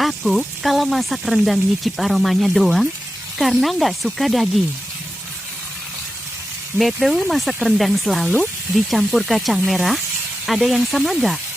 Aku kalau masak rendang nyicip aromanya doang, karena nggak suka daging. BTW masak rendang selalu dicampur kacang merah, ada yang sama nggak?